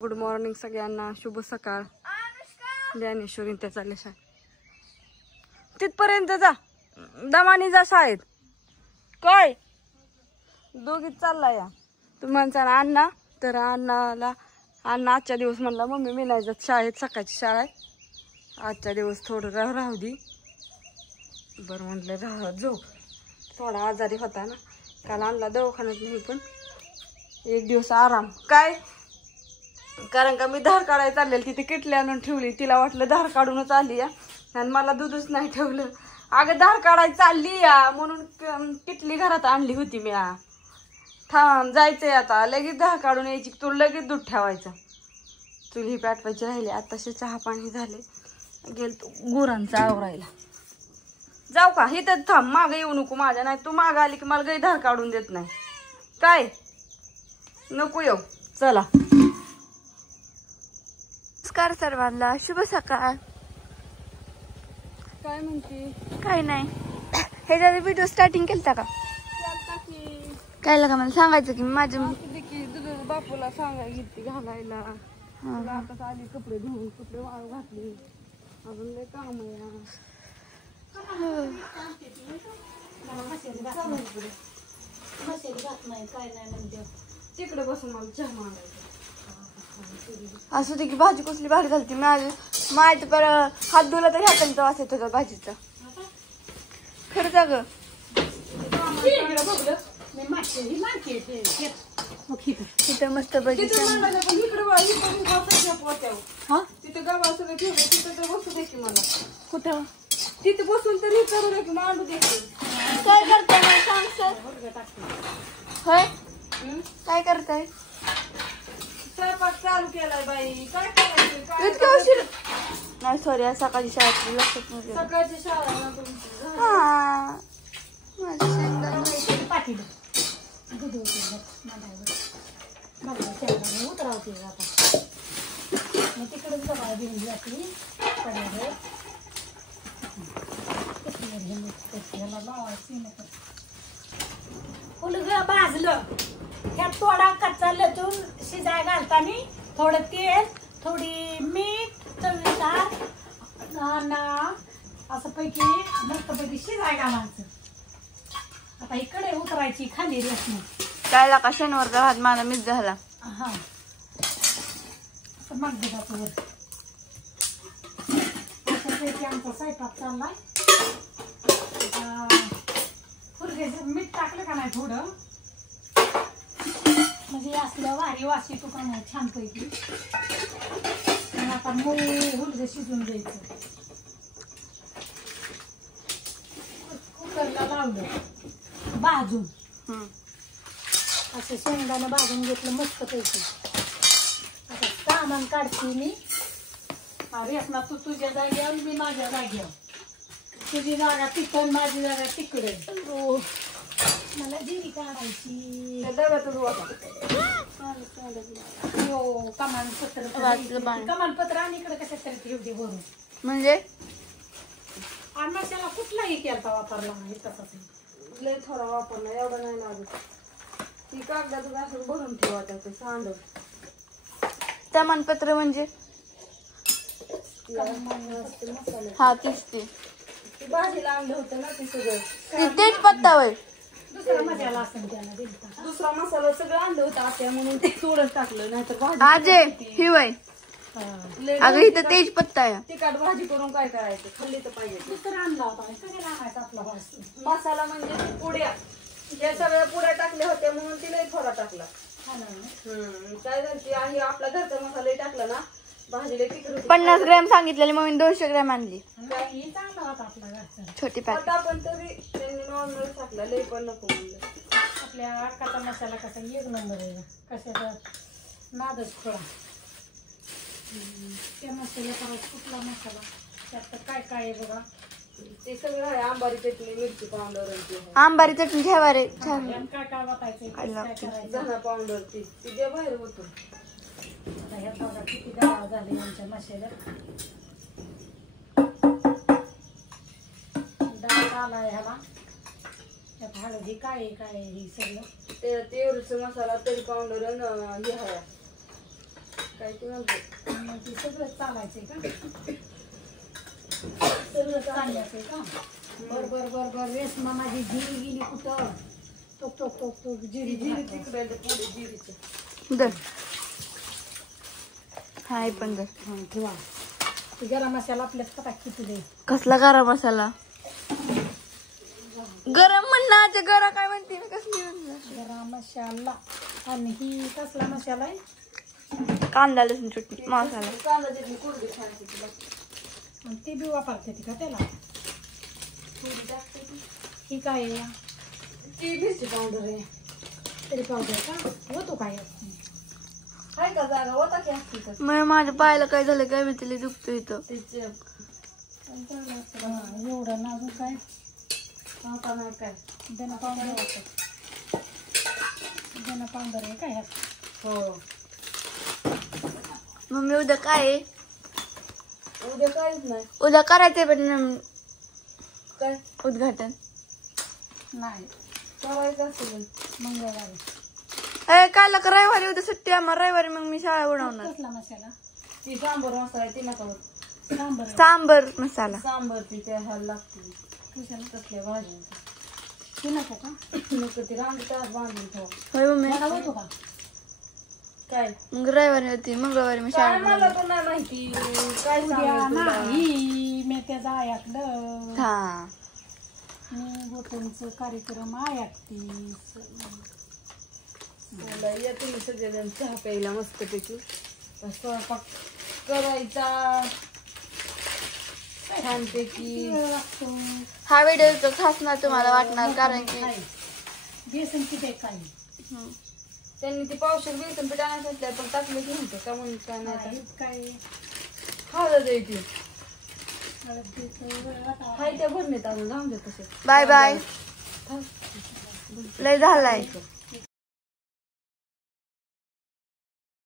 Good morning सगळ्यांना, शुभ सकाळ. ज्ञानेश्वरी त्या चालल्या शाळेत. तिथपर्यंत जा, दमानी जा शाळेत. काय दोघीच चालला या तुम्हाला अण्णा. तर अण्णाला अण्णा आजच्या दिवस म्हणला मम्मी मी नाही जात शाळेत, सकाळची शाळा आहे आजच्या दिवस, थोडं राहू दे. बरं म्हटलं राह झोप. थोडा आजारी होता ना, काल आणला दवाखान्यात नाही, पण एक दिवस आराम. काय कारण का मी धार काढायला चाललेली, तिथे किटली आणून ठेवली. तिला वाटलं धार काढूनच आली या, आणि मला दूधच नाही ठेवलं. अगं धार काढायला चालली या म्हणून किटली घरात आणली होती मी. थांब जायचंय आता, लगेच धार काढून यायची, तू लगेच दूध ठेवायचं. चुली पेटवायची राहिली. आताशे चहा पाणी झाले, गेलतो गुरांचा आवरायला. जाऊ का इथं थांब, मागं येऊ नको माझ्या, नाही तू मागं आली की मला काही धार काढून देत नाही. काय नको येऊ, चला. नमस्कार सर्वांना, शुभ सकाळ. काय म्हणते? काही नाही. ह्याच्या व्हिडिओ स्टार्टिंग केलता का? काय लागा मला सांगायचं की माझ्या बापूला सांगायला घेतली घालायला. आता आली कपडे धुवून, कपडे वाळू घातली, अजून लय काम आहे. तिकडे बसून मला चहा मागायचा. असू दे की भाजी कसली भारी झाली. माझ पर हात धुला तर ह्याचा वास येत होता भाजीचा. खरं जा ग. तिथं मस्त भाजी. कुठं तिथे बसून तरी करू दे की मांडू दे. काय करताय मला सांग सर. होय काय करताय? स्वयंपाक चालू केलाय बाई, काय करायचं? इतक्या उशीर नाही, सॉरी सकाळची शाळेत लक्षात नव्हतं. सकाळची शाळा ना तुमची. हा माझ्या शेंगदाणा भाजलं. ह्यात थोडा कच्चा लसूण शिजाय घालताना थोडं तेल, थोडी मीठ, चवीनुसार असं पैकी मस्तपैकी शिजाय घालायचं. आता इकडे उतरायची खाली रेसनी. काय लागा शनिवारचा भात माझा मिस झाला. हा मग वर अशापैकी आमचा स्वयंपाक चाललाय. फुलक्याचं मीठ टाकलं का नाही थोडं, म्हणजे असलं वारी वाशी तुका नाही छानपैकी. आता हुलगं शिजून द्यायचं. कुकरला लावलं भाजून, असं शेंगदाणं भाजून घेतलं मस्त पैकी. आता सामान काढते मी. रेसना तू तुझ्या जागेवर, मी माझ्या जागेवर. तुझी जागा तिकडं, माझी जागा तिकडे. मला जिरी काढायची. कमानपत्र आणि इकडे कशात तरी ठेवते भरून. म्हणजे मसाला कुठलाही केलता वापरला नाही, तसाच लय थोडा वापरला, एवढा नाही लागत. ती कागदाचं असं भरून ठेवा त्याचं सांड. तमानपत्र म्हणजे मसाले. हा तीच ते भाजीला आणलं होतं ना ते सगळं. तेच पत्ता होय. दुसरा मसाला असं त्याला दिलता. दुसरा मसाला सगळं आणलं होतं आत्या, म्हणून ते थोडं टाकलं, नाहीतर भाजी आजे ही होय. अगं इथं तेज पत्ता आहे. तिखट भाजी करून काय करायचं, खाल्ली तर पाहिजे. दुसरा आणला होता, सगळं आणायचा आपला भास. मसाला म्हणजे पुड्या, या सगळ्या पुड्या टाकल्या होत्या म्हणून तिला थोडा टाकला. काय झालं आहे, आपला घरचा मसाला टाकला ना भाजीला तिखट. 50 ग्रॅम सांगितलेली मम्मी 200 ग्रॅम आणली. चांगला होता आपला घरचा छोटी पॅक. आपण तरी त्यांनी नॉर्मल टाकला, लय पण नको म्हणलं. आपल्या अक्काचा मसाला कसा एक नंबर आहे, कशाचा नादच थोडा. त्या मसाल्याचा कुठला मसाला, त्यात काय काय आहे बघा. ते सगळं आहे, आंबारी चटणी, मिरची पावडर, आंबारी चटणी ठेवा रे छान. काय काय वाटायचं, काय करायचं. धना पावडर ती जे बाहेर होतो. आता ह्या बघा किती गाळा झाले आमच्या मसाल्यात. डाळ आलाय ह्याला, त्यात हळदी काय काय हे सगळं ते तेवढंच मसाला तरी पावडर हे हवा काय ते म्हणते मग ते सगळं चालायचंय का सगळं चालल्याचंय का बर रेशमा माझी जिरी गेली कुठं टोक जिरी तिकडे पुढे जिरीचं दर हाय पण दर ठेवा ते गरम मसाला आपल्याच कटा किती दे कसला गरम मसाला गरम म्हणणार गरा काय म्हणते मी कसली म्हणणार गरम मसाला आणि ही कसला मसाला आहे कांदा लसूण चटणी मसाला कांदा चटणी कोरडी छान तिला आणि ती बी वापरते ती का त्याला थोडी टाकते ती. ही काय आहे ती मिरची पावडर आहे तरी पावडर का होतो काय हाय का जागा होता की असती तर मग माझ्या पायाला काय झालं काय मी तिला दुखतो इथं त्याचे एवढं ना अजून काय होता नाही काय देना पावडर आहे काय ह्यात? हो मम्मी उद्या काय आहे उद्या काहीच नाही उद्या करायचंय पण काय उद्घाटन नाही करायचं असेल मंगळवारी काल रविवारी उद्या सुट्टी आम्हाला रविवारी मग मी शाळा उडवणार कसला मसाला ती सांबर मसाला आहे ती नका होत सांबर सांबर मसाला सांबर ती त्या ह्याला लागते कशाला कसल्या भाज्यांचं ती नको का नको ती रांगी तास बांधून ठेवा होय मम्मी मला होतो का काय मग रविवारी होती मंगळवारी मी काय शाळा मला पण नाही माहिती काय उद्या सांगू तुला? नाही मी त्याचा आयातलं हा मी गोठणचं कार्यक्रम आयाततीस मला या तुम्ही सगळेजण चहा प्यायला मस्तपैकी स्वयंपाक करायचा छानपैकी हा व्हिडिओ तो खास ना तुम्हाला वाटणार कारण की बेसन किती काय हम्म. त्यांनी ती पावशेर बेसन पीठ आणायचं असल्या पण टाकलेच नव्हतं का म्हणून काय नाही काय खाल्लं जायची हळदीचं हाय त्या भरणीत अजून राहून दे तसे बाय बाय लय झालाय